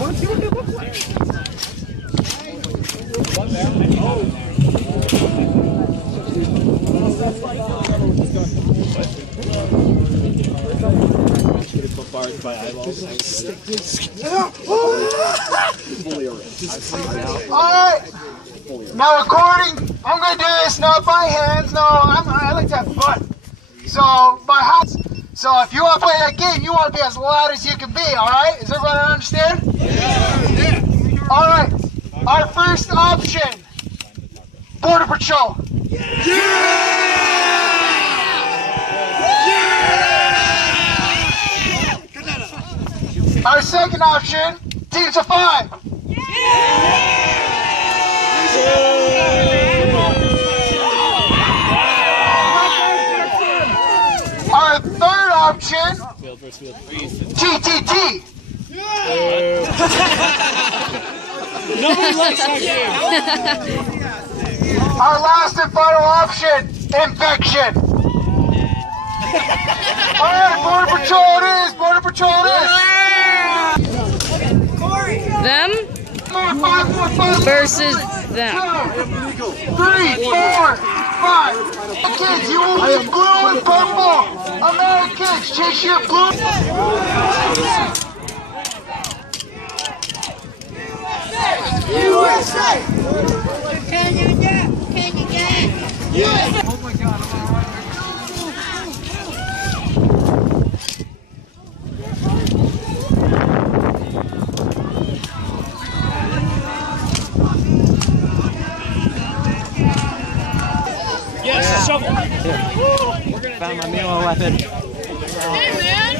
want to see what they look like. Alright, now recording, I'm going to do this not by hands, no, I like to have fun. So, by hands. So if you want to play that game, you want to be as loud as you can be, alright? Does everyone understand? Yeah. Alright, our first option, Border Patrol. Yeah! Our second option, teams of 5. Our third option, TTT. Nobody likes that game. Our last and final option, infection. Alright, Border Patrol it is, Border Patrol it is. Them versus them. 3, 4, 5. Kids, you will be blue and purple. Americans, chase your blue. USA! Can you get? Yeah. Oh my God. Yes, shovel. Found my meal weapon. Hey man,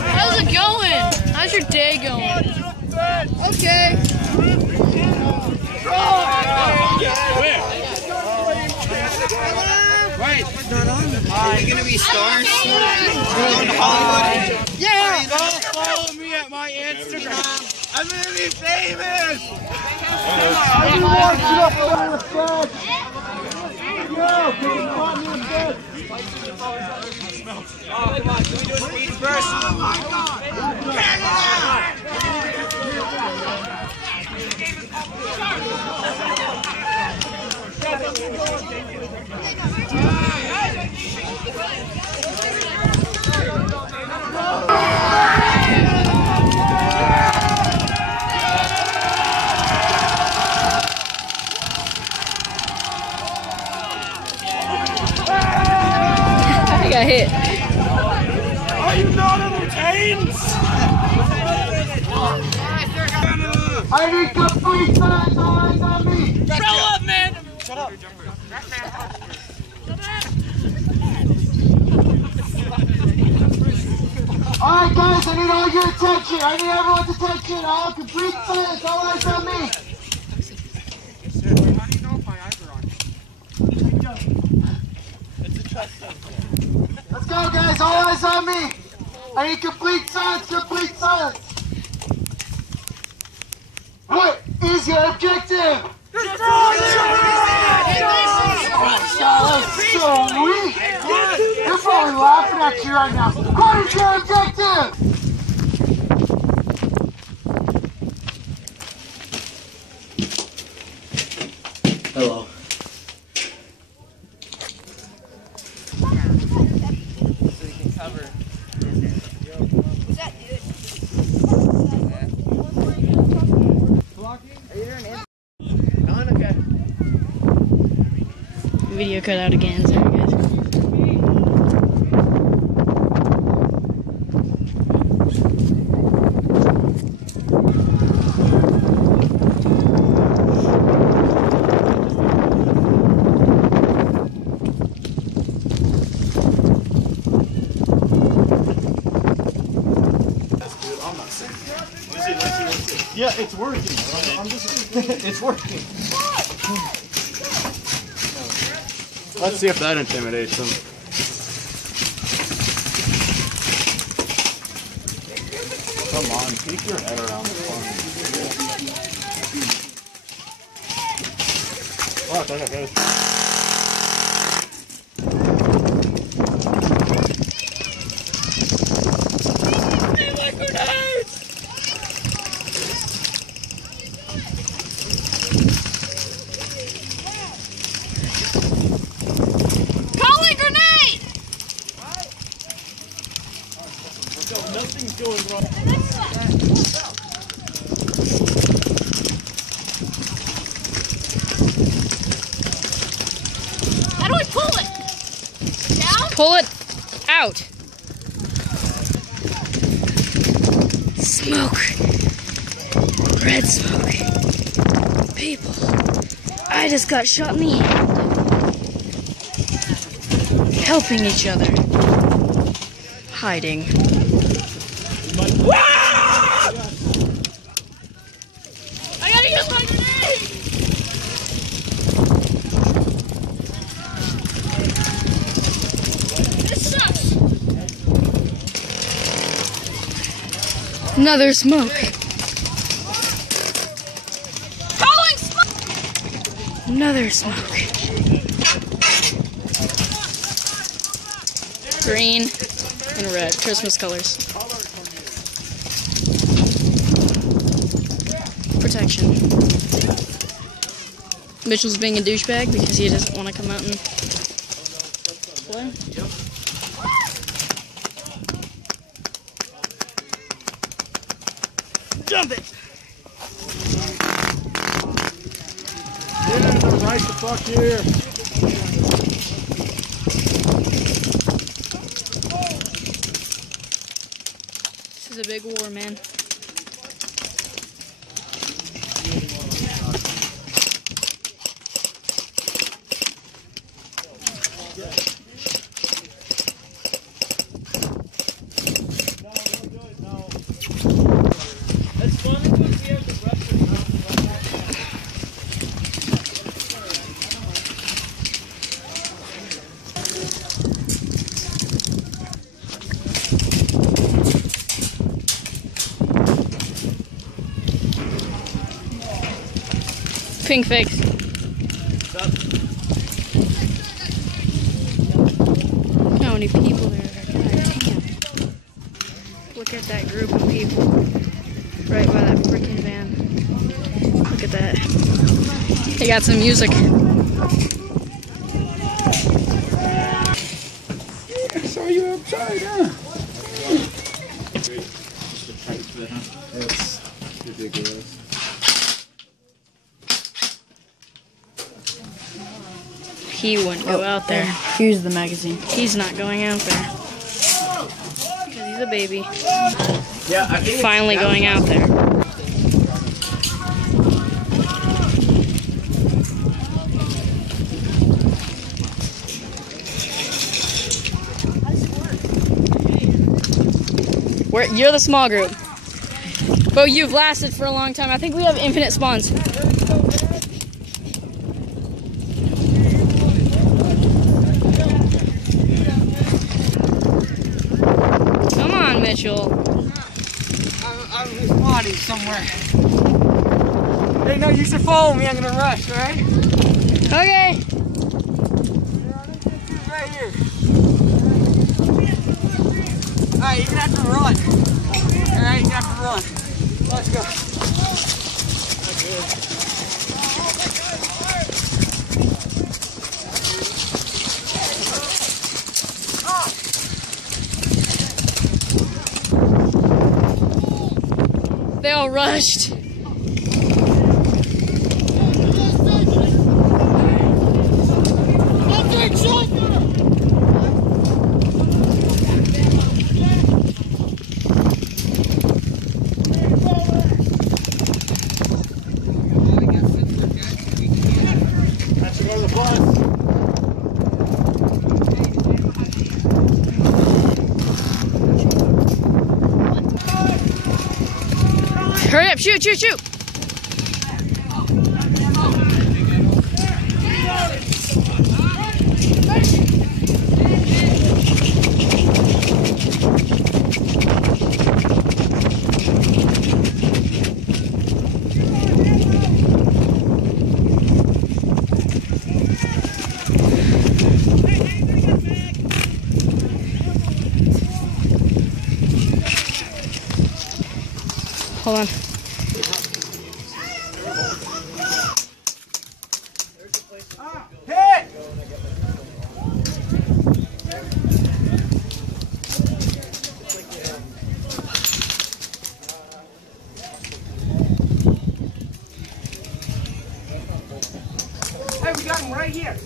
how's it going? How's your day going? Okay. Where? Wait, are you gonna be stars? Going to Hollywood? Yeah. Don't follow me at my Instagram. I'm gonna be famous. Come on, can we do a speed first? Oh my God! I got hit. Are you not entertained? I need complete signs eyes on me. Grow up, man. Shut up. Alright guys, I need all your attention. I need everyone's attention. All complete silence, all eyes on me. How do you know if my eyes are on? Let's go guys, all eyes on me. I need complete silence, complete silence. What is your objective? That's so weak. They're probably laughing at you right now. What is your objective? Hello. Video cut out again, sorry guys. Yeah, it's working. I'm just. It's working. Let's see if that intimidates them. Come on, peek your head around the corner. Oh, it's okay. Hey, look who died! Nothing's going wrong. How do I pull it? Down? Pull it out. Smoke. Red smoke. People. I just got shot in the hand. Helping each other. Hiding. I gotta use my grenade! This sucks! Another smoke. Calling smoke! Another smoke. Green and red, Christmas colors. Protection. Mitchell's being a douchebag because he doesn't want to come out and play. Dump it! Yeah, they're right the fuck here. This is a big war, man. Pink face. Look how many people there are. God damn. Look at that group of people right by that freaking van. Look at that. They got some music. I saw you outside, huh? It's ridiculous. He wouldn't go out there. Here's the magazine. He's not going out there. Because he's a baby. Yeah, I think Finally going out there. You're the small group. But you've lasted for a long time. I think we have infinite spawns. Come on, Mitchell. I'm spawning somewhere. Hey, no, you should follow me. I'm gonna rush, alright? Okay. Right here. Alright, you're gonna have to run. Alright, you're gonna have to run. Let's go. They all rushed. Hurry up, shoot, shoot, shoot! Hold on. Hit! right here.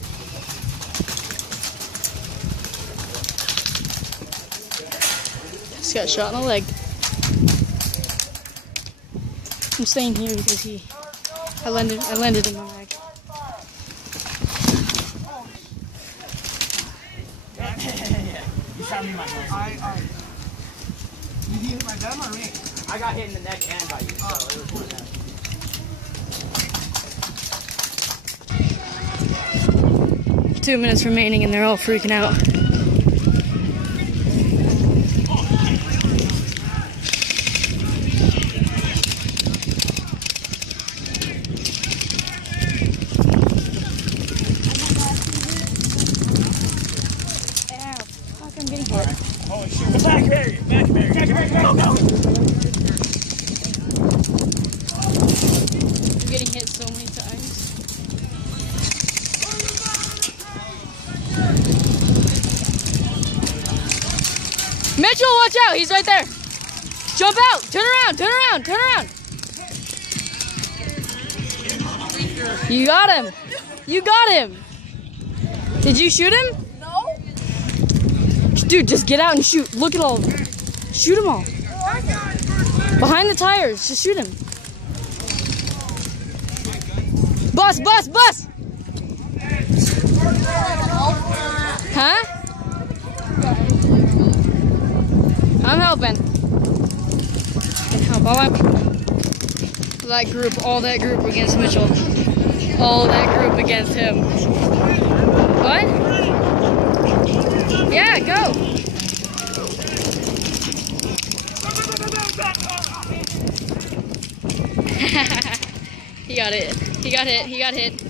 Just got shot in the leg. I'm staying here because I landed in my leg. You shot me in my nose. Did you hit by them or me? I got hit in the neck and by you, so it was one of them. 2 minutes remaining and they're all freaking out. I'm getting hit. Holy shit. Back here. Go. I'm getting hit so many times. Mitchell, watch out! He's right there. Jump out! Turn around! Turn around! Turn around! You got him! You got him! Did you shoot him? Dude, just get out and shoot. Look at all of them. Shoot them all. Behind the tires. Just shoot him. Bus, bus, bus! Huh? I'm helping. Can help. That group, all that group against Mitchell. All that group against him. What? Yeah, go. He got it. He got hit. He got hit.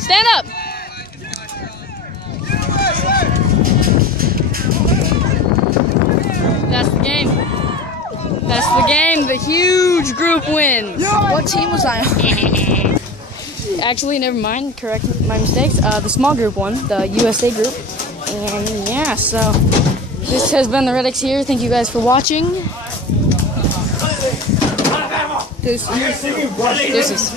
Stand up. That's the game. That's the game. The huge group wins. What team was I on? Actually, never mind. Correct my mistakes. The small group won, the USA group. And yeah, so this has been the Redix here. Thank you guys for watching. Deuces.